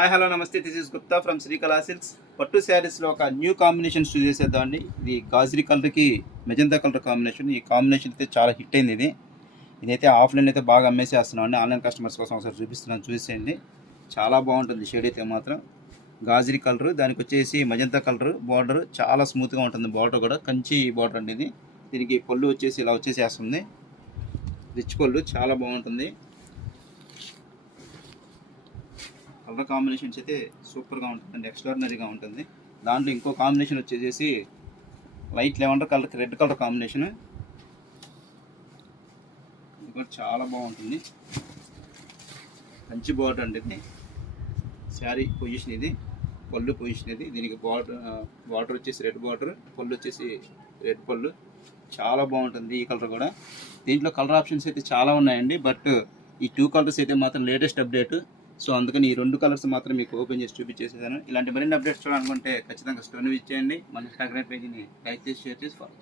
Hi hello నమస్తే, this is Gupta from Srikala silks. పట్టు శారీస్లో ఒక న్యూ కాంబినేషన్ చూస్ చేసేద్దామండి. ఇది గాజరీ కలర్కి మెజంతా కలర్ కాంబినేషన్. ఈ కాంబినేషన్ అయితే చాలా హిట్ అయింది. ఇదైతే ఆఫ్లైన్ అయితే బాగా అమ్మేసేస్తున్నాం అండి. ఆన్లైన్ కస్టమర్స్ కోసం ఒకసారి చూపిస్తున్నాను, చూసేయండి. చాలా బాగుంటుంది షేడ్ అయితే మాత్రం. గాజరీ కలర్, దానికి వచ్చేసి మజంతా కలర్ బార్డర్ చాలా స్మూత్గా ఉంటుంది. బార్డర్ కూడా కంచి బార్డర్ అండి ఇది. దీనికి పళ్ళు వచ్చేసి ఇలా వచ్చేసేస్తుంది. రిచ్ పళ్ళు చాలా బాగుంటుంది. కలర్ కాంబినేషన్స్ అయితే సూపర్గా ఉంటుంది, ఎక్స్ట్రాడినరీగా ఉంటుంది. దాంట్లో ఇంకో కాంబినేషన్ వచ్చేసి light lavender colour red colour combination. ఇది కూడా చాలా బాగుంటుంది. మంచి బార్డర్ అండి ఇది. శారీ పొజిషన్ ఇది, పళ్ళు పొజిషన్ ఇది. దీనికి బార్డర్ వచ్చేసి రెడ్ బార్డర్, పళ్ళు వచ్చేసి రెడ్ పళ్ళు. చాలా బాగుంటుంది ఈ కలర్ కూడా. దీంట్లో కలర్ ఆప్షన్స్ అయితే చాలా ఉన్నాయండి, బట్ ఈ 2 కలర్స్ అయితే మాత్రం లేటెస్ట్ అప్డేట్. సో అందుకని ఈ 2 కలర్స్ మాత్రం మీకు ఓపెన్ చేసి చూపించేసాను. ఇలాంటి మరిన్ని అప్డేట్స్ చూడాలనుకుంటే ఖచ్చితంగా స్టోర్ విజిట్ చేయండి. మన ఇన్స్టాగ్రామ్ పేజీని లైక్ చేసి షేర్ చేసి ఫాలో.